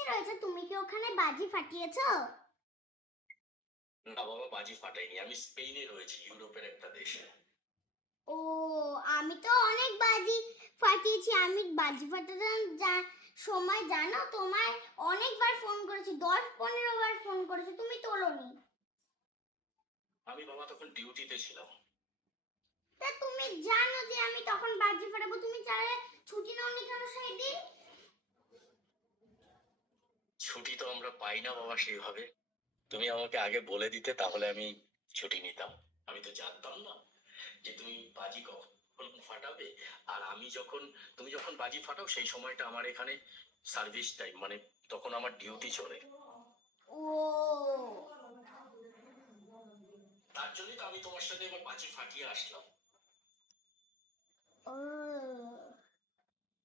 বিদেশে রয়েছে, তুমি কি ওখানে বাজি ফাটিয়েছো? না বাবা, বাজি ফাটাইনি। আমি স্পেনে রয়েছি, ইউরোপের একটা দেশে। ও, আমি তো অনেক বাজি ফাটিয়েছি। আমি বাজি ফাটানোর সময় জানো, তোমায় অনেকবার ফোন করেছি, 10-15 বার ফোন করেছি, তুমি তোলোনি। আমি বাবা তখন ডিউটিতে ছিলাম। তা তুমি জানো যে আমি তখন বাজি ফাটাবো, তুমি চাইলে ছুটি নাওনি কেন সেই দিন? ছুটি তো আমরা পাই না বাবা সেইভাবে। তুমি আমাকে আগে বলে দিতে, তাহলে আমি ছুটি নিতাম। আমি তো জানতাম না যে তুমি বাজি কখন ফাটাবে। আর তুমি যখন বাজি ফাটাও সেই সময়টা আমার এখানে সার্ভিস টাইম, মানে তখন আমার ডিউটি চলে। ও, তার জন্যই তো আমি তোমার সাথে এবার বাজি ফাটিয়ে আসলাম ও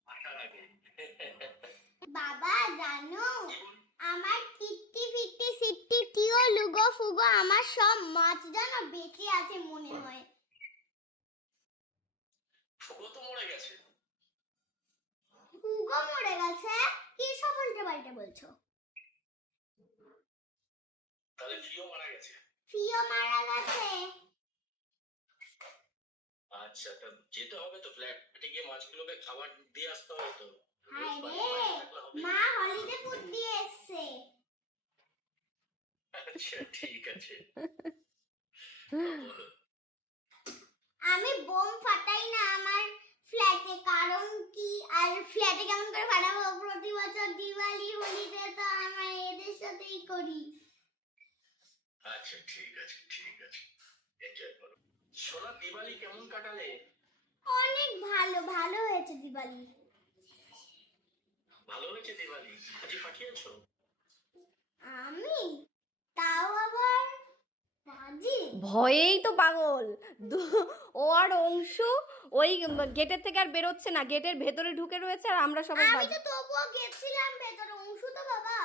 আসার আগে। বাবা জানো, আমার কিট্টি ফিট্টি সিট্টি টিও লুগো ফুগো আমার সব মাছ জানো বেঁচে আছে মনে হয়। ফুগো তো মরে গেছে। ফুগো মরে গেছে? কি সব উল্টে পাল্টে বলছো? তাহলে ফিও মারা গেছে? ফিও মারা গেছে। আচ্ছা, তা যেতে হবে তো ফ্ল্যাটে গিয়ে মাছগুলোকে খাবার দিয়ে আসতে হবে তো। হায় রে, মা হলিডে ফুড দিয়ে এসছে। আচ্ছা ঠিক আছে। আমি বোম ফাটাই না আমার ফ্ল্যাটে, কারণ কি? আর ফ্ল্যাটে কেমন করে ফাটাবো? প্রতি বছর দিওয়ালি হোলিতে তো আমরা এদের সাথেই করি। আচ্ছা ঠিক আছে, ঠিক আছে, এনজয় করো। সোনা, দিওয়ালি কেমন কাটালে? অনেক ভালো, ভালো হয়েছে দিওয়ালি। ভালো হয়েছে দিওয়ালি? বাজি ফাটিয়েছো? আমি তাও আবার বাজি ভয়েই তো পাগল। ও আর অংশু ওই গেটের থেকে আর বেরোচ্ছে না, গেটের ভেতরে ঢুকে রয়েছে আর আমরা সবাই আমি তো তবুও গেছিলাম ভেতরে, অংশু তো বাবা।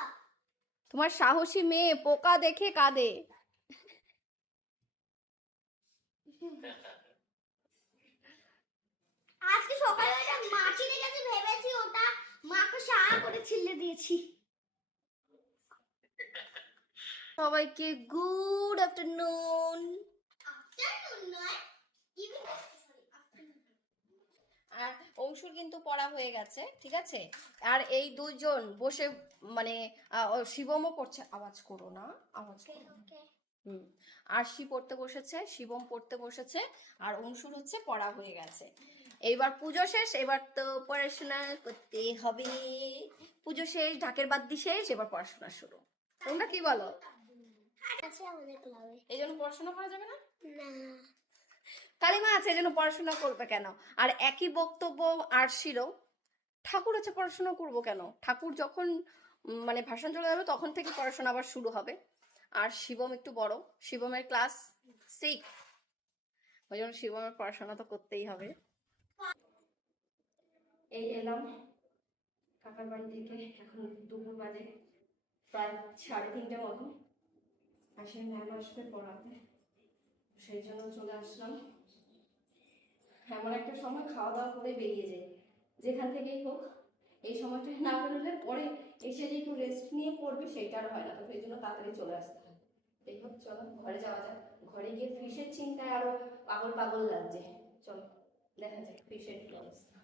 তোমার সাহসী মেয়ে পোকা দেখে কাঁদে। আজকে সকালবেলা মাছি লেগেছে, ভেবেছি ওটা মাকে সাহা করে ছিলে দিয়েছি। সবাইকে গুড আফটারনুন। আফটারনুন নয়, আর অংশুর কিন্তু পড়া হয়ে গেছে, ঠিক আছে। আর এই দুজন বসে মানে শিবমও পড়ছে, আওয়াজ করো না, আওয়াজ করো না। আরশি পড়তে বসেছে, শিবম পড়তে বসেছে, আর অংশুর হচ্ছে পড়া হয়ে গেছে। এইবার পুজো শেষ, এবার তো পড়াশোনা করতে হবে। পুজো শেষ, ঢাকের বাদ্যি শেষ, এবার পড়াশোনা শুরু। তোমরা কি বলো? আছে আমাদের ক্লাবে। এই জন্য পড়াশোনা করা যাবে না? না, কালিমা আছে এই জন্য পড়াশোনা করবে কেন? আর একই বক্তব্য আরশিরও, ঠাকুর আছে পড়াশোনা করবো কেন? ঠাকুর যখন মানে ভাষণ চলে যাবে তখন থেকে পড়াশোনা আবার শুরু হবে। আর শিবম একটু বড়, শিবমের ক্লাস 6, ওই জন্য শিবমের পড়াশোনা তো করতেই হবে। এই এলাম কাকার বাড়ি থেকে, এখন দুপুর বাজে প্রায় 3:30 মতো। আসে ম্যাম আসবে পড়াতে, সেই জন্য চলে আসলাম। এমন একটা সময় খাওয়া দাওয়া করে বেরিয়ে যাই, যেখান থেকেই হোক। এই সময়টা না বেরোলে পরে এসে যে একটু রেস্ট নিয়ে পড়বে সেটা আর হয় না, তো সেই জন্য তাড়াতাড়ি চলে আসতে হয়। এই হোক, চলো ঘরে যাওয়া যাক। ঘরে গিয়ে ফিশের চিন্তায় আরো পাগল পাগল লাগছে। চলো দেখা যাক ফিশের কি অবস্থা।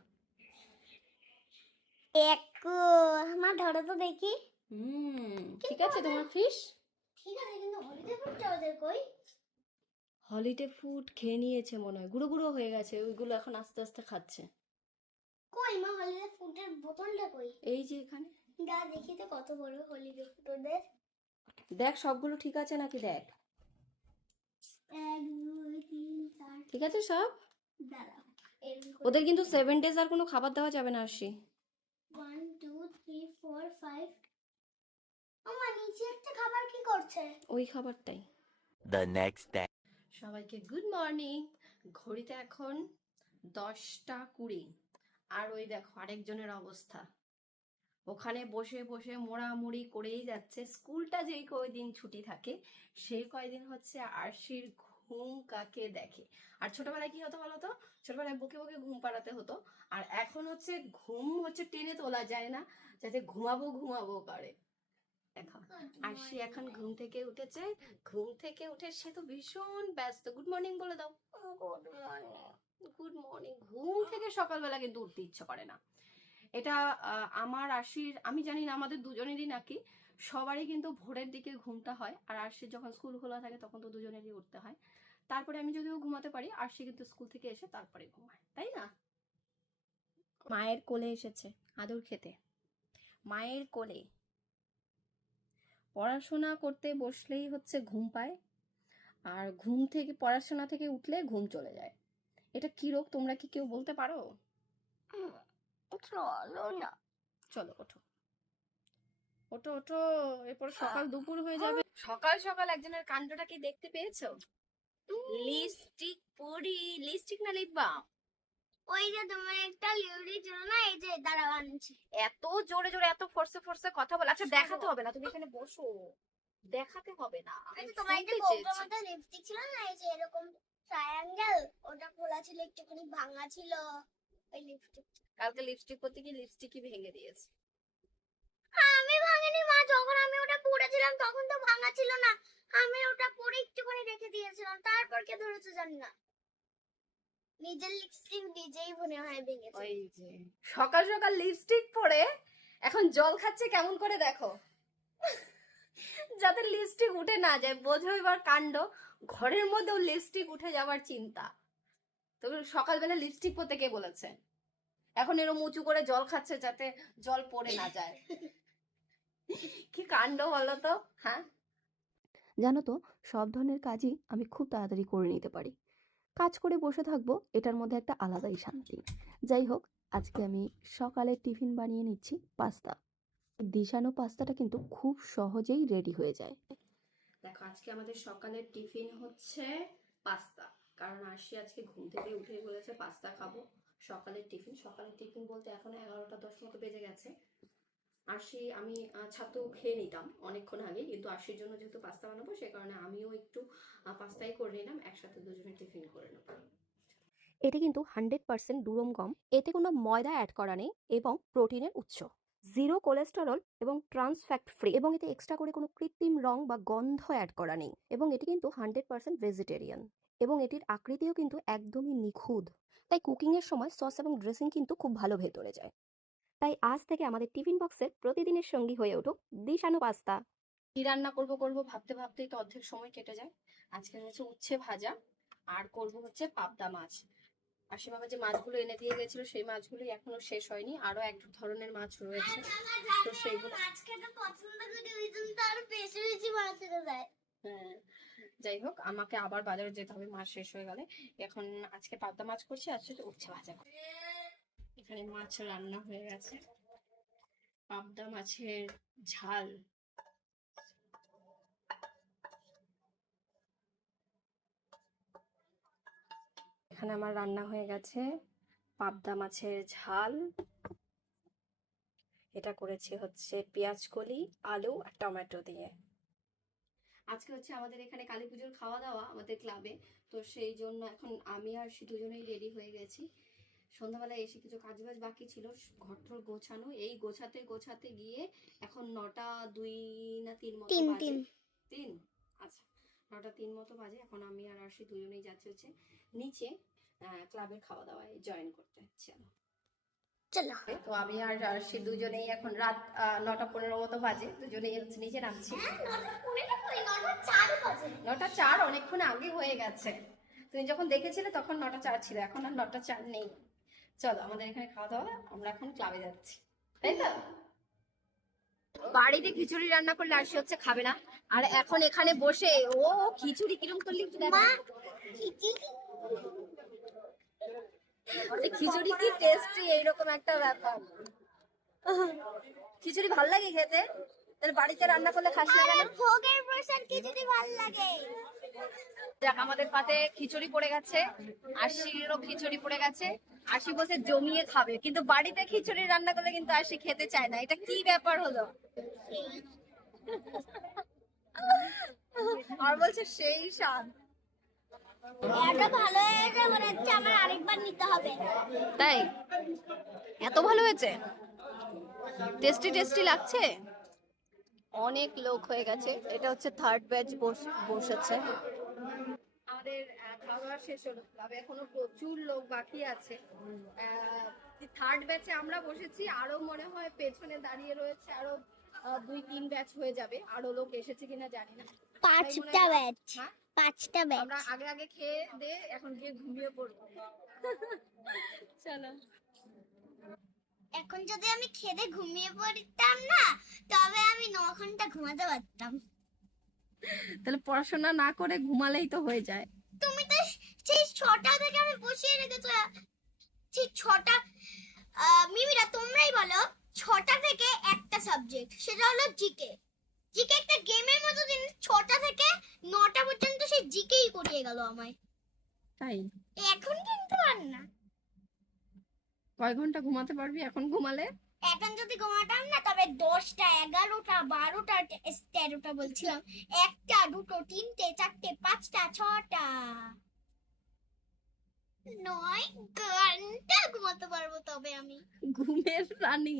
আমার ধরো তো দেখি। ঠিক আছে তোমার ফিশ। ঠিক আছে, কিন্তু হলিডে ফুড ওদের কই? হলিডে ফুড খেয়ে নিয়েছে মনে হয়, গুঁড়ো গুঁড়ো হয়ে গেছে, ওইগুলো এখন আস্তে আস্তে খাচ্ছে। কই মা, হলিডে ফুডের বোতলটা কই? এই যে এখানে যা দেখি তো কত বড় হলিডে ফুড ওদের। দেখ সবগুলো ঠিক আছে নাকি দেখ। 1 2 3 4, ঠিক আছে সব। দাঁড়াও, ওদের কিন্তু 7 days আর কোনো খাবার দেওয়া যাবে না আরশি। 1 2 3 4 5। আমার নিচে একটা খাবার কি করছে? ওই খাবারটাই। The next day. সবাইকে গুড মর্নিং। ঘড়িতে এখন 10টা 20। আর ওই দেখো আরেকজনের অবস্থা, ওখানে বসে বসে মোড়ামুড়ি করেই যাচ্ছে। স্কুলটা যেই কয়দিন ছুটি থাকে সেই কয়দিন হচ্ছে আরশির ঘুম কাকে দেখে। আর ছোটবেলায় কি হতো বলতো, ছোটবেলায় বকে বকে ঘুম পাড়াতে হতো, আর এখন হচ্ছে ঘুম হচ্ছে টেনে তোলা যায় না, যাতে ঘুমাবো ঘুমাবো করে। দেখো আরশি এখন ঘুম থেকে উঠেছে, ঘুম থেকে উঠে সে তো ভীষণ ব্যস্ত। গুড মর্নিং বলে দাও। Good morning. Good morning. ঘুম থেকে সকালবেলা কিন্তু উঠতে ইচ্ছে করে না। এটা আমার আরশির, আমি জানি না আমাদের দুজনেরই নাকি, সবারই কিন্তু ভোরের দিকে ঘুমটা হয়। আর আরশির যখন স্কুল খোলা থাকে তখন তো দুজনেরই উঠতে হয়। তারপরে আমি যদিও ঘুমাতে পারি, আরশি কিন্তু স্কুল থেকে এসে তারপরে ঘুমায়, তাই না? মায়ের কোলে এসেছে আদর খেতে, মায়ের কোলে। পড়াশোনা করতে বসলেই হচ্ছে ঘুম পায়, আর ঘুম থেকে, পড়াশোনা থেকে উঠলে ঘুম চলে যায়। এটা কি রোগ তোমরা কি কেউ বলতে পারো? চলো না। চলো ওঠো, ওঠো ওঠো, এরপর সকাল দুপুর হয়ে যাবে। সকাল সকাল একজনের কাণ্ডটা কি দেখতে পেয়েছো? লিপস্টিক পরি, লিপস্টিক না লিপ বাম। ওই যে তোমার একটা লিউরি ছিল না, এই যে দাঁড়াও আনছি। এত জোরে জোরে এত ফোর্সে ফোর্সে কথা বলে। আচ্ছা দেখাতে হবে না, তুমি এখানে বসো, দেখাতে হবে না, এই আমি যে তোমার একটা শুনতে কোকো চেয়েছি। মতো লিপস্টিক ছিল না, এই যে এরকম ট্রায়াঙ্গেল, ওটা খোলা ছিল, একটুখানি ভাঙা ছিল ওই লিপস্টিক। কালকে লিপস্টিক করতে গিয়ে লিপস্টিকই ভেঙে দিয়েছে। আমি ভাঙিনি মা, যখন আমি ওটা পরেছিলাম তখন তো ভাঙা ছিল না। আমি ওটা পরে একটুখানি রেখে দিয়েছিলাম, তারপর কে ধরেছে জানি না। নিজের লিপস্টিক নিজেই মনে হয় ভেঙেছে। ওই যে সকাল সকাল লিপস্টিক পরে এখন জল খাচ্ছে কেমন করে দেখো, যাতে লিপস্টিক উঠে না যায়। বোঝো এবার কাণ্ড, ঘরের মধ্যেও লিপস্টিক উঠে যাওয়ার চিন্তা। তবে সকালবেলা লিপস্টিক পরতে কে বলেছে? এখন এরম উঁচু করে জল খাচ্ছে যাতে জল পড়ে না যায়। কি কাণ্ড বলো তো। হ্যাঁ, জানো তো সব ধরনের কাজই আমি খুব তাড়াতাড়ি করে নিতে পারি। কাজ করে বসে থাকবো, এটার মধ্যে একটা আলাদাই শান্তি। যাই হোক, আজকে আমি সকালে টিফিন বানিয়ে নিচ্ছি পাস্তা। দিশানো পাস্তাটা কিন্তু খুব সহজেই রেডি হয়ে যায়। দেখো আজকে আমাদের সকালের টিফিন হচ্ছে পাস্তা, কারণ আরশি আজকে ঘুম থেকে উঠে বলেছে পাস্তা খাবো। সকালের টিফিন বলতে এখন 11টা 10 মতো বেজে গেছে। আরশি, আমি ছাতু খেয়ে নিতাম অনেকক্ষণ আগে, কিন্তু আরশির জন্য যেহেতু পাস্তা বানাবো সে কারণে আমিও একটু পাস্তাই করে নিলাম, একসাথে দুজনে টিফিন করে নেবো। এটি কিন্তু 100% দুরম গম, এতে কোনো ময়দা অ্যাড করা নেই এবং প্রোটিনের উৎস, জিরো কোলেস্টেরল এবং ট্রান্স ফ্যাট ফ্রি, এবং এতে এক্সট্রা করে কোনো কৃত্রিম রং বা গন্ধ অ্যাড করা নেই, এবং এটি কিন্তু 100% ভেজিটেরিয়ান, এবং এটির আকৃতিও কিন্তু একদমই নিখুঁত। তাই কুকিংয়ের সময় সস এবং ড্রেসিং কিন্তু খুব ভালো ভেতরে যায়। তাই আজ থেকে আমাদের টিফিন বক্সের প্রতিদিনের সঙ্গী হয়ে উঠুক দিশানো পাস্তা। কি রান্না করব ভাবতে ভাবতেই তো অর্ধেক সময় কেটে যায়। আজকে হচ্ছে উচ্ছে ভাজা, আর করব হচ্ছে পাবদা মাছ। আশি বাবা যে মাছগুলো এনে দিয়ে গেছিল সেই মাছগুলো এখনো শেষ হয়নি, আরো এক ধরনের মাছ রয়েছে, তো সেইগুলো। মাছ খেতে পছন্দ করি, ওই জন্য তো আরো বেশি বেশি মাছ খেতে যায়। হ্যাঁ, যাই হোক, আমাকে আবার বাজারে যেতে হবে মাছ শেষ হয়ে গেলে। এখন আজকে পাবদা মাছ করছি, আজকে উচ্ছে ভাজা করছি। এখানে মাছ রান্না হয়ে গেছে, পাবদা মাছের ঝাল। এখানে আমার রান্না হয়ে গেছে পাবদা মাছের ঝাল। এটা করেছি হচ্ছে পেঁয়াজ কলি, আলু আর টমেটো দিয়ে। আজকে হচ্ছে আমাদের এখানে কালী পুজোর খাওয়া দাওয়া আমাদের ক্লাবে, তো সেই জন্য এখন আমি আর সে দুজনেই রেডি হয়ে গেছি। সন্ধ্যাবেলায় এসে কিছু কাজ বাজ বাকি ছিল, ঘরটর গোছানো, এই গোছাতে গোছাতে গিয়ে এখন 9টা 2 না 3 মতো বাজে। 3, আচ্ছা 9টা 3 মতো বাজে। এখন আমি আর আরশি দুজনেই যাচ্ছি হচ্ছে নিচে ক্লাবের খাওয়া দাওয়ায় জয়েন করতে। চলো। তো আমি আর আরশি দুজনেই এখন রাত 9টা 15 মতো বাজে, দুজনেই হচ্ছে নিচে নামছি। 9টা 4 অনেকক্ষণ আগে হয়ে গেছে, তুমি যখন দেখেছিলে তখন 9টা 4 ছিল, এখন আর 9টা 4 নেই। চলো আমাদের এখানে খাওয়া দাওয়া, আমরা এখন ক্লাবে যাচ্ছি, তাই তো। বাড়িতে খিচুড়ি রান্না করলে আরশি হচ্ছে খাবে না, আর এখন এখানে বসে ও খিচুড়ি কিরম করলি খিচুড়ি কি টেস্টি, এইরকম একটা ব্যাপার। খিচুড়ি ভাল লাগে খেতে, তাহলে বাড়িতে রান্না করলে খাস না কেন? ভোগের প্রসাদ খিচুড়ি ভালো লাগে। দেখ আমাদের পাতে খিচুড়ি পড়ে গেছে, আরশিরও খিচুড়ি পড়ে গেছে, আরশি বসে জমিয়ে খাবে, কিন্তু বাড়িতে খিচুড়ি রান্না করলে কিন্তু আরশি খেতে চায় না। এটা কি ব্যাপার হলো? আর বলছে সেই স্বাদ। এটা ভালো হয়েছে মনে হচ্ছে, আমার আরেকবার নিতে হবে। তাই এত ভালো হয়েছে, টেস্টি টেস্টি লাগছে। অনেক লোক হয়ে গেছে, এটা হচ্ছে থার্ড ব্যাচ বসেছে। আমাদের খাওয়া দাওয়া শেষ হলো, তবে এখনো প্রচুর লোক বাকি আছে। থার্ড ব্যাচে আমরা বসেছি, আরো মনে হয় পেছনে দাঁড়িয়ে রয়েছে আরো 2-3 ব্যাচ হয়ে যাবে, আরো লোক এসেছে কিনা জানি না। 5টা ব্যাচ, হ্যাঁ, 5টা ব্যাচ। আমরা আগে আগে খেয়ে দে এখন গিয়ে ঘুমিয়ে পড়বো। চলো। এখন যদি আমি খেতে ঘুমিয়ে পড়তাম না, তবে আমি 9 ঘন্টা ঘুমাতে পারতাম। তাহলে পড়াশোনা না করে ঘুমালেই তো হয়ে যায়। তুমি তো সেই 6টা থেকে আমি বসিয়ে রেখেছো, সেই 6টা। মিমিরা তোমরাই বলো, 6টা থেকে একটা সাবজেক্ট, সেটা হলো জিকে। জিকে একটা গেমের মতো জিনিস, 6টা থেকে 9টা পর্যন্ত সেই জিকেই করিয়ে গেল আমায়। তাই এখন কিন্তু আর না। কয় ঘন্টা ঘুমাতে পারবি এখন ঘুমালে? এখন যদি ঘুমাতাম না, তবে 10টা 11টা 12টা 13টা বলছিলাম, 1টা 2টো 3টে 4টে 5টা 6টা 9 ঘন্টা ঘুমাতে পারবো তবে আমি। ঘুমের রানী।